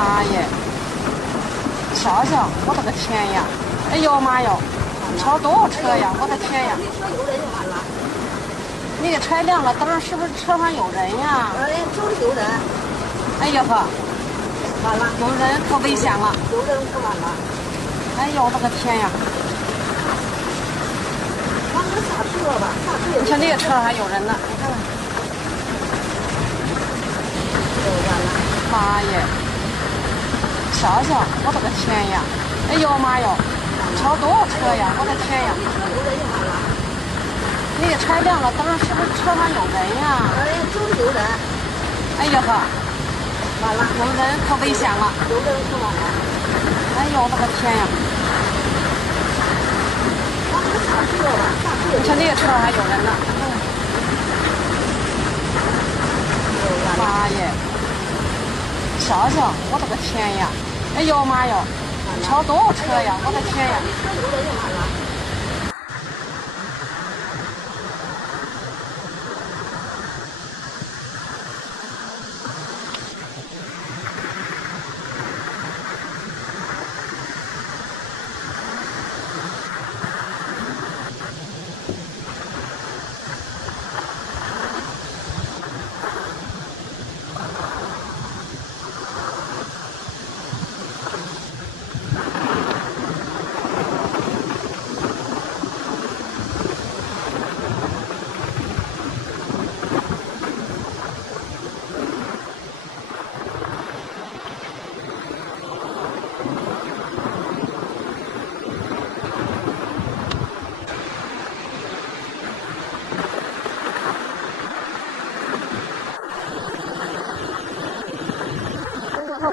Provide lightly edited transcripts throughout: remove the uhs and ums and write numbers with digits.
妈耶！瞧瞧，我的个天呀！哎呦妈哟，超多少车呀！我的天呀！那个车亮了灯，是不是车上有人呀？就是有人。哎呀呵，完了，有人可危险了。有人可完了。哎呦我的个天呀！往这刹车吧，刹车。你看那个车上还有人呢，你看看。完了。妈耶！瞧瞧，我的个天呀！哎呦妈哟，超多少车呀！我的天呀！那个车亮了灯，是不是车上有人呀？就是有人。哎呀呵，完了，有人可危险了。有人可完了。哎呦我的个天呀！往这刹车吧，刹车。你看那个车上还有人呢，你看看。妈耶！瞧瞧，我的个天呀！哎呦妈哟，超多少车呀！我的天呀！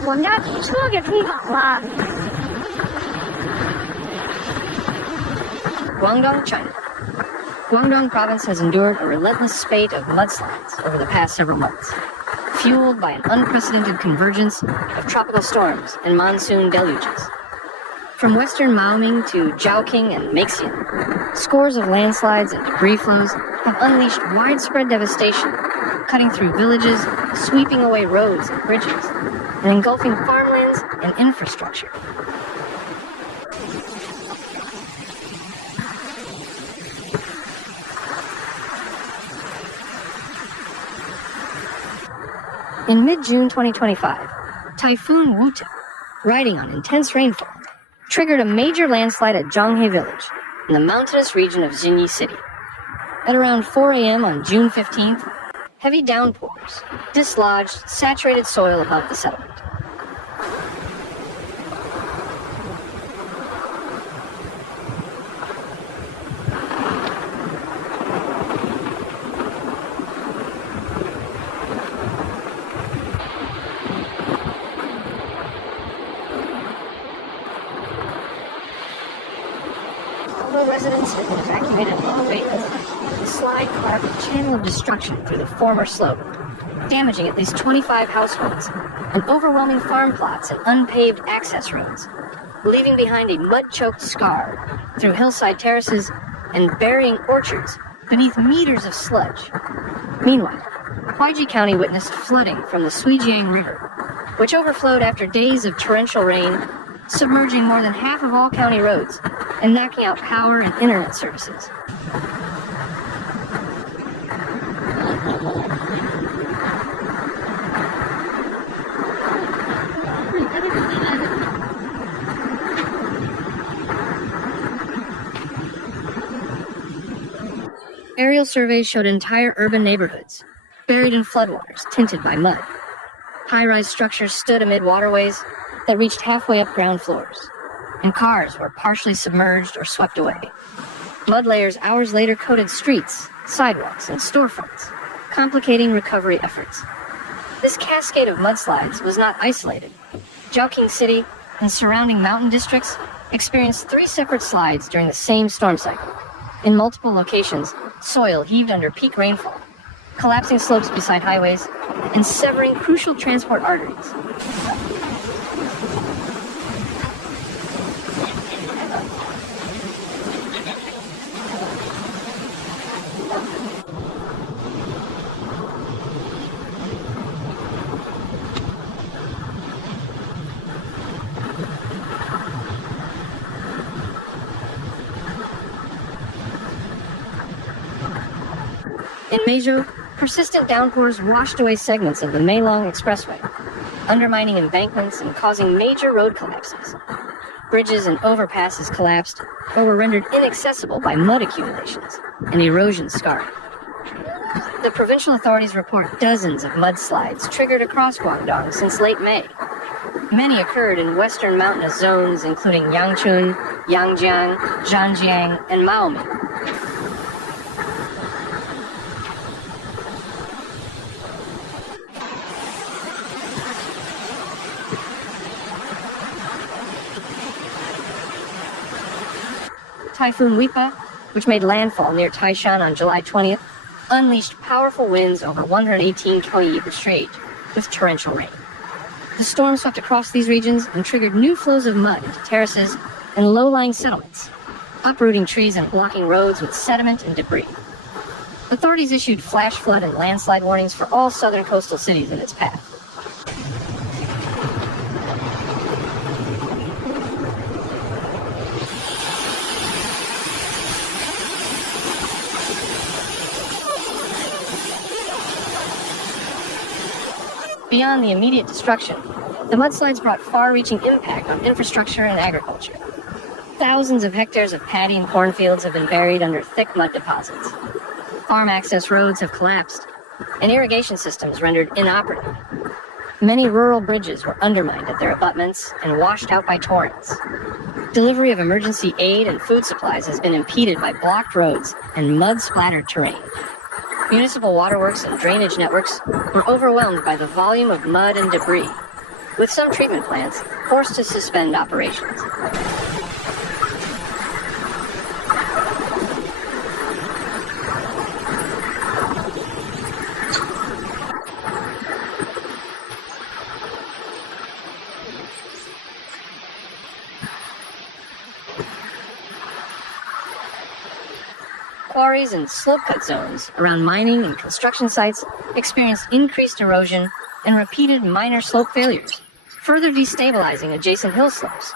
我们家车给冲倒了。Guangdong, China. Guangdong province has endured a relentless spate of mudslides over the past several months, fueled by an unprecedented convergence of tropical storms and monsoon deluges. From western Maoming to Zhaoqing and Meixian, scores of landslides and debris flows have unleashed widespread devastation, cutting through villages, sweeping away roads and bridges, and engulfing farmlands and infrastructure. In mid-June 2025, Typhoon Wuta, riding on intense rainfall, triggered a major landslide at Zhanghe village in the mountainous region of Xinyi City. At around 4 a.m. on June 15th, heavy downpours dislodged saturated soil above the settlement. Although residents had been evacuated on the way, the slide carved a channel of destruction through the former slope, damaging at least 25 households, and overwhelming farm plots and unpaved access roads, leaving behind a mud-choked scar through hillside terraces and burying orchards beneath meters of sludge. Meanwhile, Huaiji County witnessed flooding from the Suijiang River, which overflowed after days of torrential rain, submerging more than half of all county roads and knocking out power and internet services. Aerial surveys showed entire urban neighborhoods, buried in floodwaters tinted by mud. High-rise structures stood amid waterways that reached halfway up ground floors, and cars were partially submerged or swept away. Mud layers hours later coated streets, sidewalks, and storefronts, complicating recovery efforts. This cascade of mudslides was not isolated. Zhaoqing City and surrounding mountain districts experienced 3 separate slides during the same storm cycle. In multiple locations, soil heaved under peak rainfall, collapsing slopes beside highways, and severing crucial transport arteries. In Meizhou, persistent downpours washed away segments of the Meilong Expressway, undermining embankments and causing major road collapses. Bridges and overpasses collapsed or were rendered inaccessible by mud accumulations and erosion scarring. The provincial authorities report dozens of mudslides triggered across Guangdong since late May. Many occurred in western mountainous zones including Yangchun, Yangjiang, Zhanjiang, and Maoming. Typhoon Wipa, which made landfall near Taishan on July 20th, unleashed powerful winds over 118 km straight with torrential rain. The storm swept across these regions and triggered new flows of mud into terraces and low-lying settlements, uprooting trees and blocking roads with sediment and debris. Authorities issued flash flood and landslide warnings for all southern coastal cities in its path. Beyond the immediate destruction, the mudslides brought far-reaching impact on infrastructure and agriculture. Thousands of hectares of paddy and cornfields have been buried under thick mud deposits. Farm access roads have collapsed, and irrigation systems rendered inoperable. Many rural bridges were undermined at their abutments and washed out by torrents. Delivery of emergency aid and food supplies has been impeded by blocked roads and mud-splattered terrain. Municipal waterworks and drainage networks were overwhelmed by the volume of mud and debris, with some treatment plants forced to suspend operations. Quarries and slope-cut zones around mining and construction sites experienced increased erosion and repeated minor slope failures, further destabilizing adjacent hill slopes.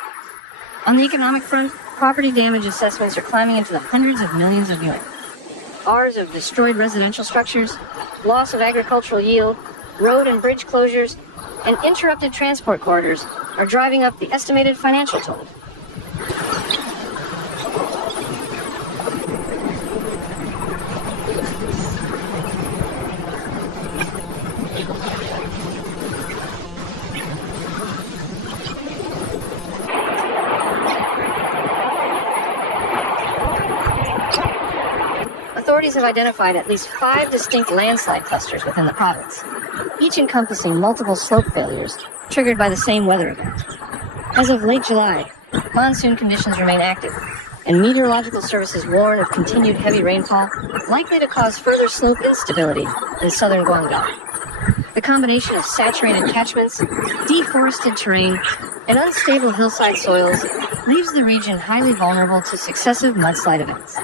On the economic front, property damage assessments are climbing into the hundreds of millions of yuan. Hours of destroyed residential structures, loss of agricultural yield, road and bridge closures, and interrupted transport corridors are driving up the estimated financial toll. Authorities have identified at least 5 distinct landslide clusters within the province, each encompassing multiple slope failures triggered by the same weather event. As of late July, monsoon conditions remain active, and meteorological services warn of continued heavy rainfall likely to cause further slope instability in southern Guangdong. The combination of saturated catchments, deforested terrain, and unstable hillside soils leaves the region highly vulnerable to successive mudslide events.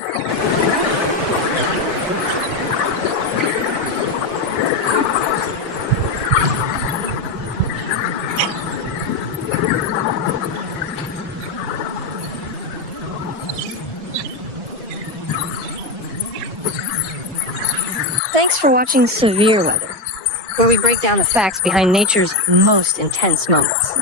Thanks for watching Severe Weather, where we break down the facts behind nature's most intense moments.